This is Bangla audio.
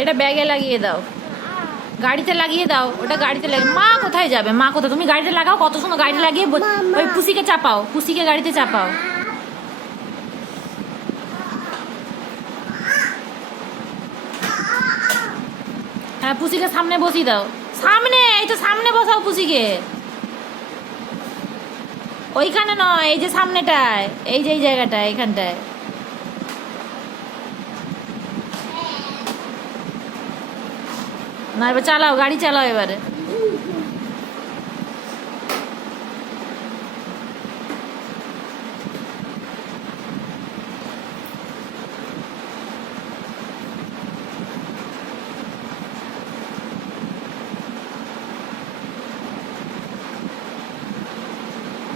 এটা ব্যাগে লাগিয়ে দাও, গাড়িতে লাগিয়ে দাও, ওটা গাড়িতে লাগিয়ে। মা কোথায় যাবে? মা কোথায়? তুমি গাড়িতে লাগাও, কত সুন্দর গাড়িতে লাগিয়ে ওই পুষিকে চাপাও, পুষিকে গাড়িতে চাপাও। হ্যাঁ, পুষিকে সামনে বসিয়ে দাও, সামনে, এই তো সামনে বসাও পুষিকে, ওইখানে নয়, এই যে সামনেটায়, এই যে এই জায়গাটায়, এইখানটায়। না, এবার চালাও, গাড়ি চালাও এবারে।